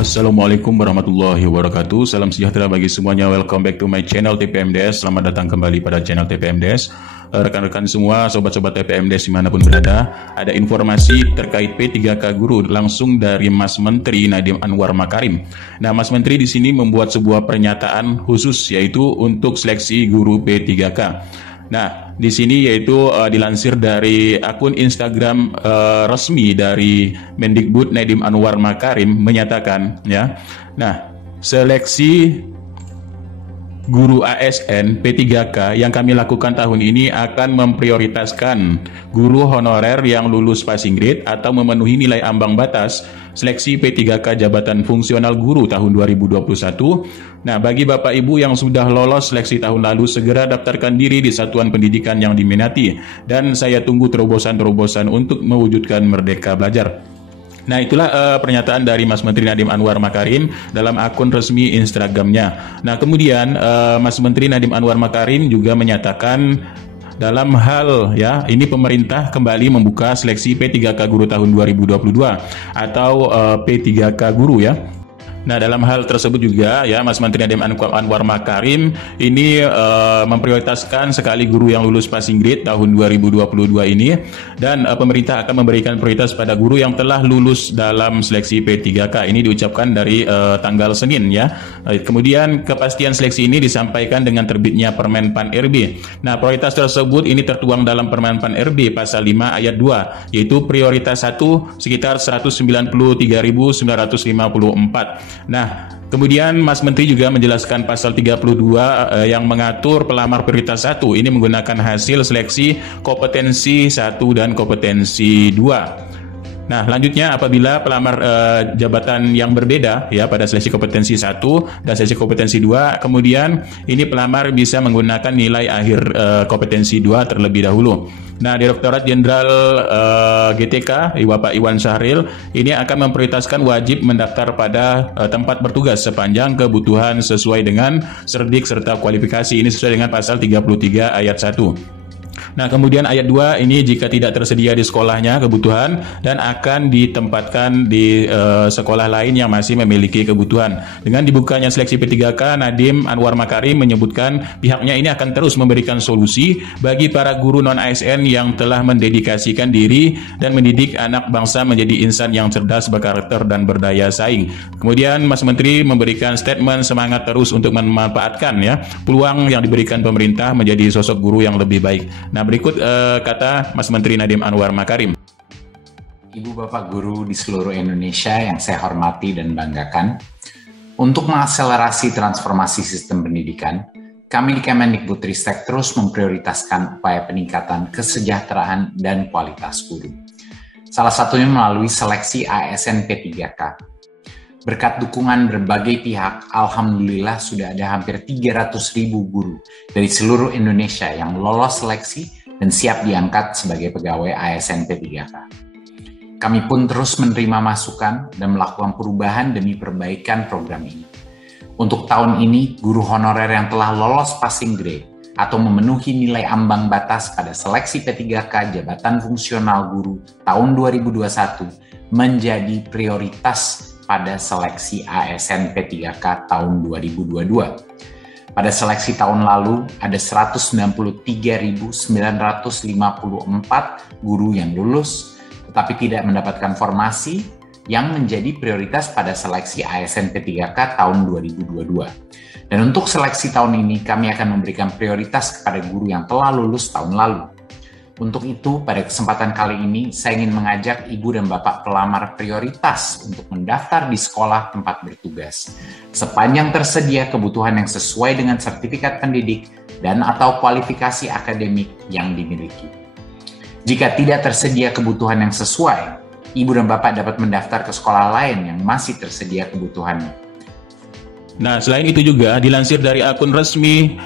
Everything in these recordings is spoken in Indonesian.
Assalamualaikum warahmatullahi wabarakatuh. Salam sejahtera bagi semuanya. Welcome back to my channel TPMDS. Selamat datang kembali pada channel TPMDS. Rekan-rekan semua, sobat-sobat TPMDS dimanapun berada, ada informasi terkait P3K Guru langsung dari Mas Menteri Nadiem Anwar Makarim. Nah, Mas Menteri di sini membuat sebuah pernyataan khusus, yaitu untuk seleksi guru P3K. Nah, di sini yaitu dilansir dari akun Instagram resmi dari Mendikbud Nadiem Anwar Makarim menyatakan, ya. Nah, seleksi guru ASN P3K yang kami lakukan tahun ini akan memprioritaskan guru honorer yang lulus passing grade atau memenuhi nilai ambang batas seleksi P3K jabatan fungsional guru tahun 2021. Nah, bagi Bapak Ibu yang sudah lolos seleksi tahun lalu, segera daftarkan diri di satuan pendidikan yang diminati, dan saya tunggu terobosan-terobosan untuk mewujudkan Merdeka Belajar. Nah, itulah pernyataan dari Mas Menteri Nadiem Anwar Makarim dalam akun resmi Instagramnya. Nah, kemudian Mas Menteri Nadiem Anwar Makarim juga menyatakan dalam hal, ya, ini pemerintah kembali membuka seleksi P3K Guru tahun 2022 atau P3K Guru, ya. Nah, dalam hal tersebut juga, ya, Mas Menteri Nadiem Anwar Makarim ini memprioritaskan sekali guru yang lulus passing grade tahun 2022 ini, dan pemerintah akan memberikan prioritas pada guru yang telah lulus dalam seleksi P3K. Ini diucapkan dari tanggal Senin, ya. Kemudian kepastian seleksi ini disampaikan dengan terbitnya Permen Pan RB. Nah, prioritas tersebut ini tertuang dalam Permen Pan RB pasal 5 ayat 2, yaitu prioritas 1 sekitar 193.954. Nah, kemudian Mas Menteri juga menjelaskan pasal 32 yang mengatur pelamar prioritas 1 ini menggunakan hasil seleksi kompetensi 1 dan kompetensi 2. Nah, lanjutnya apabila pelamar jabatan yang berbeda, ya, pada seleksi kompetensi 1 dan seleksi kompetensi 2, kemudian ini pelamar bisa menggunakan nilai akhir kompetensi 2 terlebih dahulu. Nah, Direktorat Jenderal GTK, Bapak Iwan Syahril, ini akan memprioritaskan wajib mendaftar pada tempat bertugas sepanjang kebutuhan sesuai dengan serdik serta kualifikasi. Ini sesuai dengan pasal 33 ayat 1. Nah, kemudian ayat 2 ini jika tidak tersedia di sekolahnya kebutuhan dan akan ditempatkan di sekolah lain yang masih memiliki kebutuhan. Dengan dibukanya seleksi P3K, Nadiem Anwar Makarim menyebutkan pihaknya ini akan terus memberikan solusi bagi para guru non-ASN yang telah mendedikasikan diri dan mendidik anak bangsa menjadi insan yang cerdas, berkarakter, dan berdaya saing. Kemudian Mas Menteri memberikan statement semangat terus untuk memanfaatkan, ya, peluang yang diberikan pemerintah menjadi sosok guru yang lebih baik. Nah, berikut kata Mas Menteri Nadiem Anwar Makarim. Ibu Bapak guru di seluruh Indonesia yang saya hormati dan banggakan, untuk mengakselerasi transformasi sistem pendidikan, kami di Kemendikbudristek terus memprioritaskan upaya peningkatan kesejahteraan dan kualitas guru. Salah satunya melalui seleksi ASN P3K. Berkat dukungan berbagai pihak, alhamdulillah sudah ada hampir 300.000 guru dari seluruh Indonesia yang lolos seleksi dan siap diangkat sebagai pegawai ASN P3K. Kami pun terus menerima masukan dan melakukan perubahan demi perbaikan program ini. Untuk tahun ini, guru honorer yang telah lolos passing grade atau memenuhi nilai ambang batas pada seleksi P3K jabatan fungsional guru tahun 2021 menjadi prioritas pada seleksi ASN P3K tahun 2022. Pada seleksi tahun lalu, ada 193.954 guru yang lulus, tetapi tidak mendapatkan formasi yang menjadi prioritas pada seleksi ASN P3K tahun 2022. Dan untuk seleksi tahun ini, kami akan memberikan prioritas kepada guru yang telah lulus tahun lalu. Untuk itu, pada kesempatan kali ini, saya ingin mengajak Ibu dan Bapak pelamar prioritas untuk mendaftar di sekolah tempat bertugas. Sepanjang tersedia kebutuhan yang sesuai dengan sertifikat pendidik dan atau kualifikasi akademik yang dimiliki. Jika tidak tersedia kebutuhan yang sesuai, Ibu dan Bapak dapat mendaftar ke sekolah lain yang masih tersedia kebutuhannya. Nah, selain itu juga dilansir dari akun resmi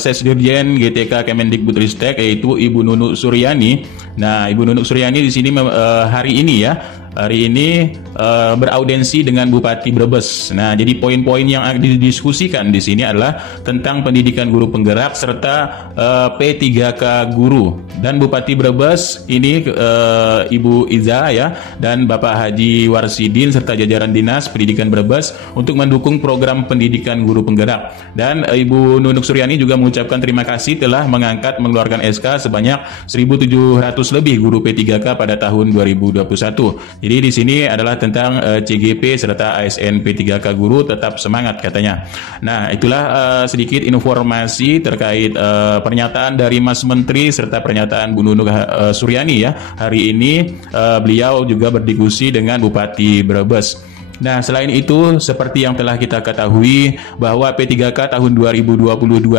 Sesdirjen GTK Kemendikbudristek, yaitu Ibu Nunuk Suryani. Nah, Ibu Nunuk Suryani di sini hari ini, ya, hari ini beraudensi dengan Bupati Brebes. Nah, jadi poin-poin yang didiskusikan di sini adalah tentang pendidikan guru penggerak serta P3K guru. Dan Bupati Brebes ini Ibu Iza ya dan Bapak Haji Warsidin serta jajaran Dinas Pendidikan Brebes untuk mendukung program pendidikan guru penggerak. Dan Ibu Nunuk Suryani juga mengucapkan terima kasih telah mengeluarkan SK sebanyak 1.700 lebih guru P3K pada tahun 2021. Jadi di sini adalah tentang CGP serta ASN P3K guru tetap semangat katanya. Nah, itulah sedikit informasi terkait pernyataan dari Mas Menteri serta pernyataan Bu Nunuk Suryani ya. Hari ini beliau juga berdiskusi dengan Bupati Brebes. Nah, selain itu, seperti yang telah kita ketahui bahwa P3K tahun 2022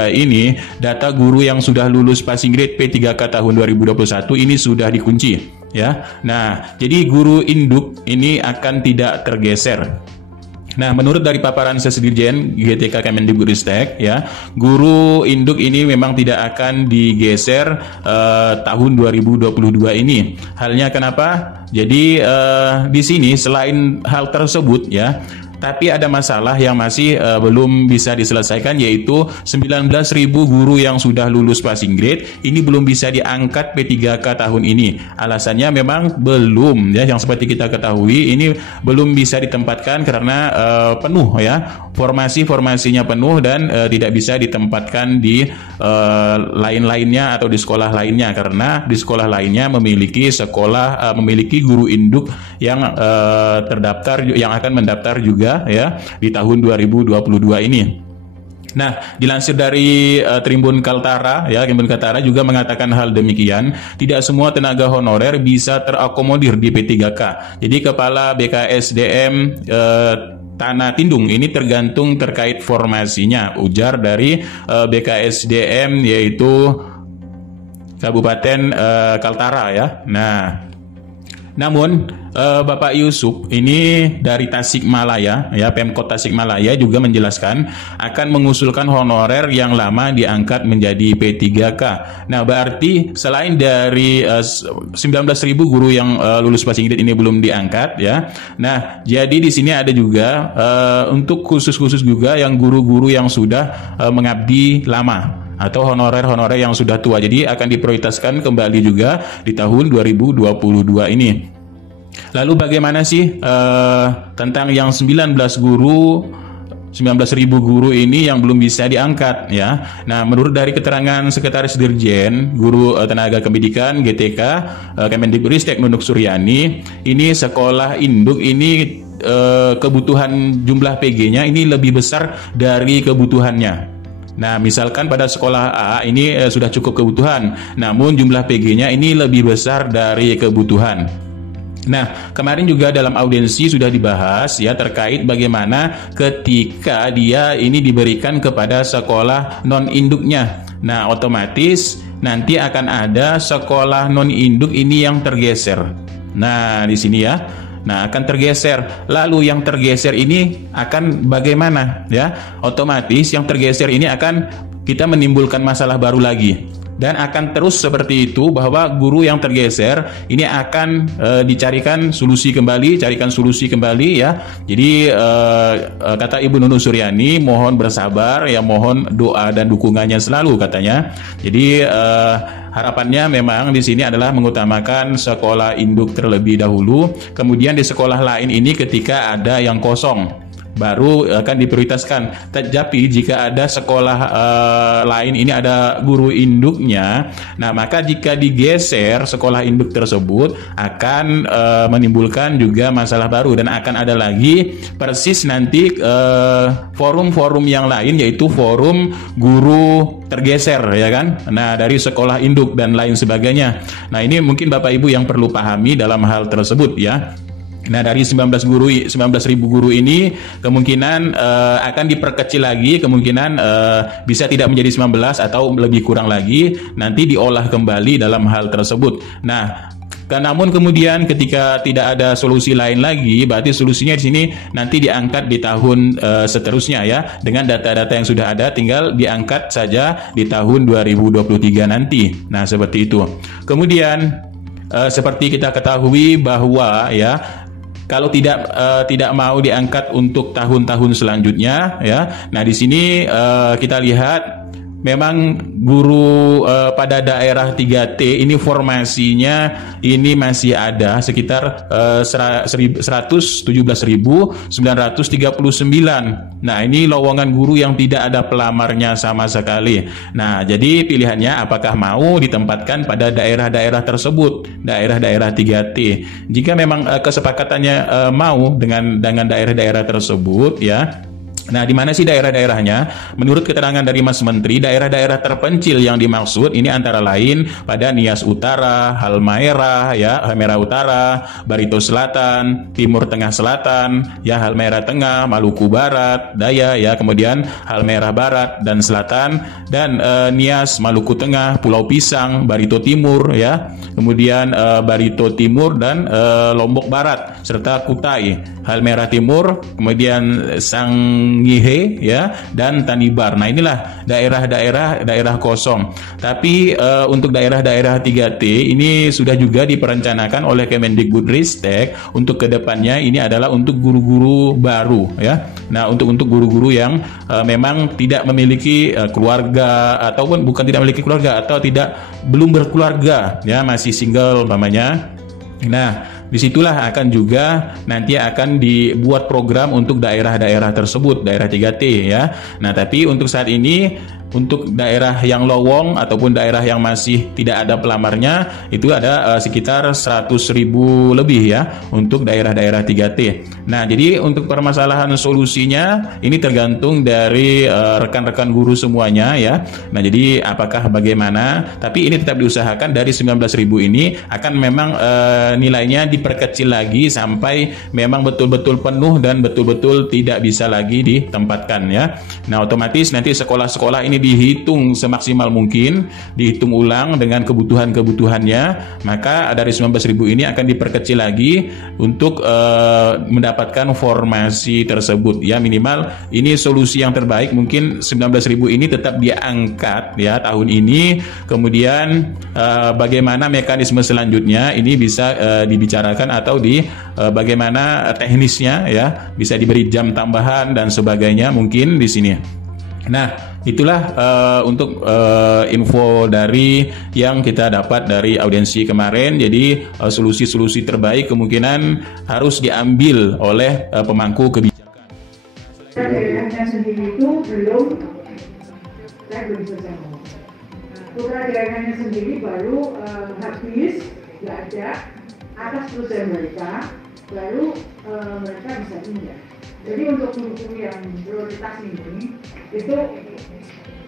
ini, data guru yang sudah lulus passing grade P3K tahun 2021 ini sudah dikunci, ya. Nah, jadi guru induk ini akan tidak tergeser. Nah, menurut dari paparan Sesdirjen GTK Kemendikbudristek ya, guru induk ini memang tidak akan digeser tahun 2022 ini. Halnya kenapa? Jadi di sini selain hal tersebut ya, tapi ada masalah yang masih belum bisa diselesaikan, yaitu 19.000 guru yang sudah lulus passing grade ini belum bisa diangkat P3K tahun ini. Alasannya memang belum ya, yang seperti kita ketahui ini belum bisa ditempatkan karena penuh ya, formasinya penuh dan tidak bisa ditempatkan di lain-lainnya atau di sekolah lainnya, karena di sekolah lainnya memiliki guru induk yang terdaftar, yang akan mendaftar juga ya di tahun 2022 ini. Nah, dilansir dari Tribun Kaltara ya, Tribun Kaltara juga mengatakan hal demikian. Tidak semua tenaga honorer bisa terakomodir di P3K. Jadi Kepala BKSDM Tanah Tindung ini tergantung terkait formasinya, ujar dari BKSDM yaitu Kabupaten Kaltara ya. Nah, namun Bapak Yusuf ini dari Tasikmalaya ya, Pemkot Tasikmalaya juga menjelaskan akan mengusulkan honorer yang lama diangkat menjadi P3K. Nah, berarti selain dari 19.000 guru yang lulus passing grade ini belum diangkat ya. Nah, jadi di sini ada juga untuk khusus juga yang guru-guru yang sudah mengabdi lama atau honorer-honorer yang sudah tua. Jadi akan diprioritaskan kembali juga di tahun 2022 ini. Lalu bagaimana sih tentang yang 19.000 guru ini yang belum bisa diangkat ya. Nah, menurut dari keterangan Sekretaris Dirjen Guru Tenaga Pendidikan GTK Kemendikbudristek Nunuk Suryani, ini sekolah induk ini kebutuhan jumlah PG-nya ini lebih besar dari kebutuhannya. Nah, misalkan pada sekolah A ini sudah cukup kebutuhan, namun jumlah PG-nya ini lebih besar dari kebutuhan. Nah, kemarin juga dalam audiensi sudah dibahas ya terkait bagaimana ketika dia ini diberikan kepada sekolah non-induknya. Nah, otomatis nanti akan ada sekolah non-induk ini yang tergeser. Nah, di sini ya. Nah, akan tergeser. Lalu yang tergeser ini akan bagaimana ya? Otomatis yang tergeser ini akan kita menimbulkan masalah baru lagi. Dan akan terus seperti itu, bahwa guru yang tergeser ini akan dicarikan solusi kembali ya. Jadi kata Ibu Nunuk Suryani, mohon bersabar ya, mohon doa dan dukungannya selalu katanya. Jadi harapannya memang di sini adalah mengutamakan sekolah induk terlebih dahulu, kemudian di sekolah lain ini ketika ada yang kosong baru akan diprioritaskan. Tapi jika ada sekolah lain ini ada guru induknya, nah maka jika digeser sekolah induk tersebut akan menimbulkan juga masalah baru, dan akan ada lagi persis nanti forum-forum yang lain, yaitu forum guru tergeser ya kan. Nah, dari sekolah induk dan lain sebagainya. Nah, ini mungkin Bapak Ibu yang perlu pahami dalam hal tersebut ya. Nah, dari 19.000 guru ini kemungkinan akan diperkecil lagi, kemungkinan bisa tidak menjadi 19 atau lebih kurang lagi, nanti diolah kembali dalam hal tersebut. Nah, namun kemudian ketika tidak ada solusi lain lagi, berarti solusinya di sini nanti diangkat di tahun seterusnya ya, dengan data-data yang sudah ada tinggal diangkat saja di tahun 2023 nanti. Nah, seperti itu. Kemudian seperti kita ketahui bahwa ya kalau tidak mau diangkat untuk tahun-tahun selanjutnya ya. Nah, di sini kita lihat memang guru pada daerah 3T ini formasinya ini masih ada sekitar 117.939. Nah, ini lowongan guru yang tidak ada pelamarnya sama sekali. Nah, jadi pilihannya apakah mau ditempatkan pada daerah-daerah tersebut, daerah-daerah 3T. Jika memang kesepakatannya mau dengan daerah-daerah tersebut ya. Nah, di mana sih daerah-daerahnya? Menurut keterangan dari Mas Menteri, daerah-daerah terpencil yang dimaksud ini antara lain pada Nias Utara, Halmahera, ya, Halmahera Utara, Barito Selatan, Timur Tengah Selatan, ya, Halmahera Tengah, Maluku Barat, Daya, ya, kemudian Halmahera Barat dan Selatan, dan Nias, Maluku Tengah, Pulau Pisang, Barito Timur, ya, kemudian Barito Timur dan Lombok Barat, serta Kutai, Halmahera Timur, kemudian Sangihe ya dan Tanimbar. Nah, inilah daerah kosong. Tapi untuk daerah-daerah 3T ini sudah juga diperencanakan oleh Kemendikbudristek untuk kedepannya ini adalah untuk guru-guru baru ya. Nah, untuk guru-guru yang memang tidak memiliki keluarga ataupun bukan tidak memiliki keluarga atau belum berkeluarga ya, masih single umpamanya. Nah, disitulah akan juga nanti akan dibuat program untuk daerah-daerah tersebut, daerah 3T ya. Nah, tapi untuk saat ini untuk daerah yang lowong ataupun daerah yang masih tidak ada pelamarnya itu ada sekitar 100.000 lebih ya untuk daerah-daerah 3T. Nah, jadi untuk permasalahan solusinya ini tergantung dari rekan-rekan guru semuanya ya. Nah, jadi apakah bagaimana? Tapi ini tetap diusahakan dari 19.000 ini akan memang nilainya diperkecil lagi sampai memang betul-betul penuh dan betul-betul tidak bisa lagi ditempatkan ya. Nah, otomatis nanti sekolah-sekolah ini dihitung semaksimal mungkin, dihitung ulang dengan kebutuhannya, maka dari 19.000 ini akan diperkecil lagi untuk mendapatkan formasi tersebut ya. Minimal ini solusi yang terbaik, mungkin 19.000 ini tetap diangkat ya tahun ini, kemudian bagaimana mekanisme selanjutnya ini bisa dibicarakan atau bagaimana teknisnya ya, bisa diberi jam tambahan dan sebagainya mungkin di sini. Nah, itulah untuk info dari yang kita dapat dari audiensi kemarin. Jadi solusi-solusi terbaik kemungkinan harus diambil oleh pemangku kebijakan. Daerahnya sendiri itu saya belum selesai. Putra daerahnya sendiri baru habis, nggak ada, atas perusahaan mereka, baru mereka bisa pindah. Jadi untuk guru-guru yang prioritas ini itu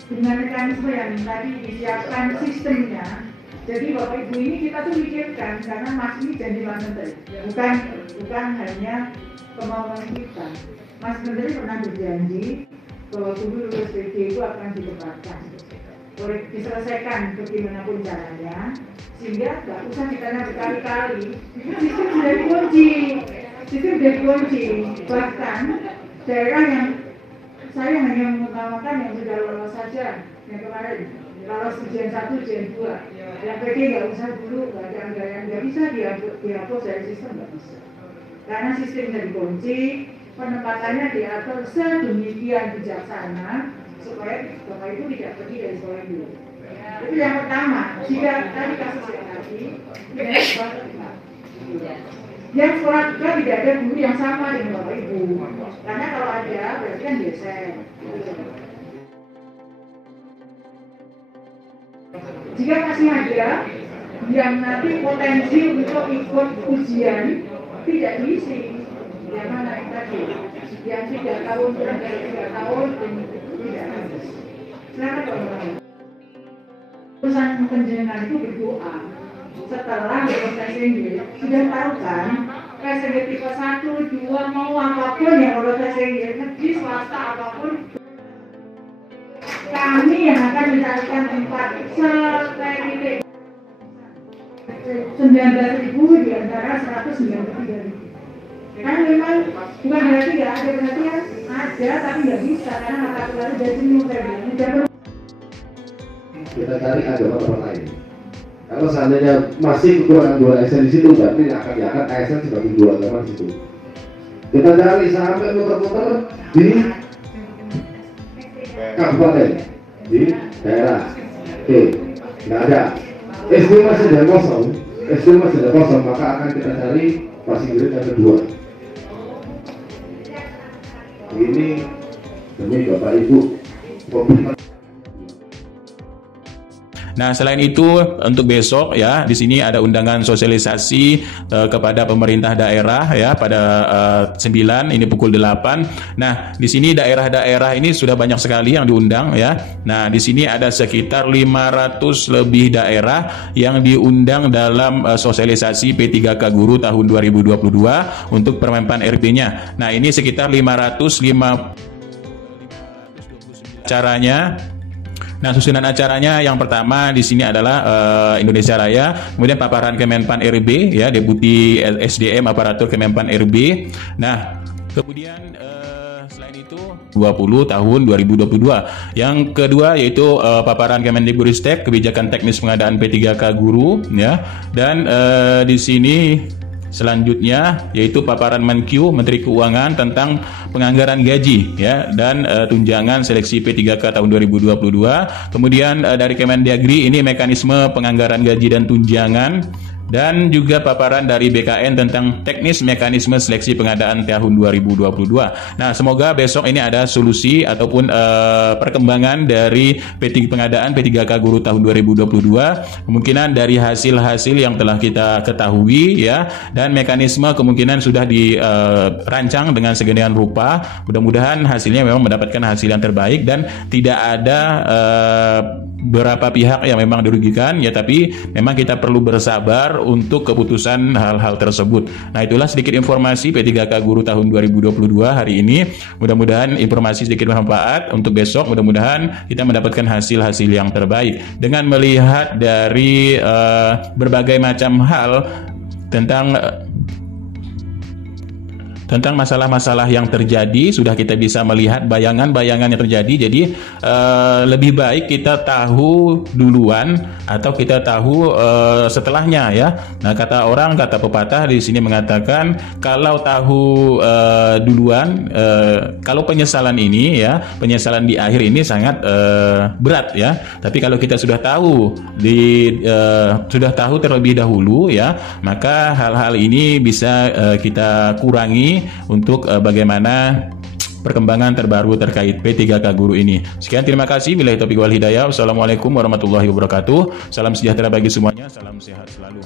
dengan mekanisme yang tadi disiapkan sistemnya. Jadi Bapak Ibu ini kita tuh pikirkan karena Mas ini janji Mas Menteri, bukan hanya kemauan kita. Mas Menteri pernah berjanji bahwa guru lulus PG itu akan ditempatkan, diselesaikan bagaimanapun caranya, sehingga nggak usah ditanya berkali-kali. Sistem sudah dikunci. Sistem sudah dikunci, bahkan daerah yang saya hanya mengutamakan yang sudah lolos saja yang kemarin, lolos ujian 1, ujian 2, yang PG nggak usah dulu, nggak ada anggaran, nggak bisa dihapus dari sistem, nggak bisa, karena sistemnya dikunci, penempatannya diatur sedemikian bijaksana supaya Bapak Ibu tidak pergi dari sekolah dulu. Itu yang pertama. Jika tadi kasus yang tadi, yang sekolah juga tidak ada guru yang sama dengan Bapak Ibu, karena kalau ada berarti kan geser. Jika masih ada yang nanti potensi untuk ikut ujian tidak diisi, yang mana yang tadi, yang 3 tahun kurang dari 3 tahun tidak ada. Silakan teman-teman. Perusahaan penjenengan itu berdoa. Setelah lulus SNG, sudah tahu kan SNG tipe 1, 2, mau apapun yang lulus SNG, negeri, swasta, apapun, kami yang akan mencarikan tempat seperti 19.000 di antara 193.000. Karena memang bukan berarti nggak ada, berarti ya ada, tapi nggak bisa karena mata kuliah dari jenuh kita cari agama tempat lain. Kalau seandainya masih kekurangan 2 ASN di situ, berarti akan diangkat ASN sebagai 2 agama di situ. Kita cari sampai muter-muter di kabupaten, di daerah. Oke, nggak ada. SD masih ada kosong, maka akan kita cari passing grade yang kedua. Ini demi Bapak Ibu. Nah, selain itu untuk besok ya, di sini ada undangan sosialisasi kepada pemerintah daerah ya pada 9 ini pukul 8. Nah, di sini daerah-daerah ini sudah banyak sekali yang diundang ya. Nah, di sini ada sekitar 500 lebih daerah yang diundang dalam sosialisasi P3K Guru tahun 2022 untuk Permenpan RB-nya. Nah, ini sekitar 505 caranya. Nah, susunan acaranya yang pertama di sini adalah Indonesia Raya, kemudian paparan Kemenpan RB ya, Deputi SDM Aparatur Kemenpan RB. Nah, kemudian selain itu 20 tahun 2022. Yang kedua yaitu paparan Kemendikbudristek kebijakan teknis pengadaan P3K Guru ya. Dan di sini selanjutnya yaitu paparan Menkyu Menteri Keuangan tentang penganggaran gaji ya dan tunjangan seleksi P3K tahun 2022. Kemudian dari Kemendagri ini mekanisme penganggaran gaji dan tunjangan, dan juga paparan dari BKN tentang teknis mekanisme seleksi pengadaan tahun 2022. Nah, semoga besok ini ada solusi ataupun perkembangan dari pengadaan P3K Guru tahun 2022, kemungkinan dari hasil-hasil yang telah kita ketahui ya, dan mekanisme kemungkinan sudah dirancang dengan segedingan rupa. Mudah-mudahan hasilnya memang mendapatkan hasil yang terbaik dan tidak ada beberapa pihak yang memang dirugikan ya, tapi memang kita perlu bersabar untuk keputusan hal-hal tersebut. Nah, itulah sedikit informasi P3K Guru tahun 2022 hari ini. Mudah-mudahan informasi sedikit bermanfaat untuk besok. Mudah-mudahan kita mendapatkan hasil-hasil yang terbaik dengan melihat dari berbagai macam hal tentang masalah-masalah yang terjadi. Sudah kita bisa melihat bayangan-bayangan yang terjadi. Jadi lebih baik kita tahu duluan atau kita tahu setelahnya ya. Nah, kata pepatah di sini mengatakan kalau tahu duluan, kalau penyesalan ini ya, penyesalan di akhir ini sangat berat ya. Tapi kalau kita sudah tahu terlebih dahulu ya, maka hal-hal ini bisa kita kurangi untuk bagaimana perkembangan terbaru terkait P3K Guru ini. Sekian, terima kasih. Billahi taufiq wal hidayah. Wassalamualaikum warahmatullahi wabarakatuh. Salam sejahtera bagi semuanya. Salam sehat selalu.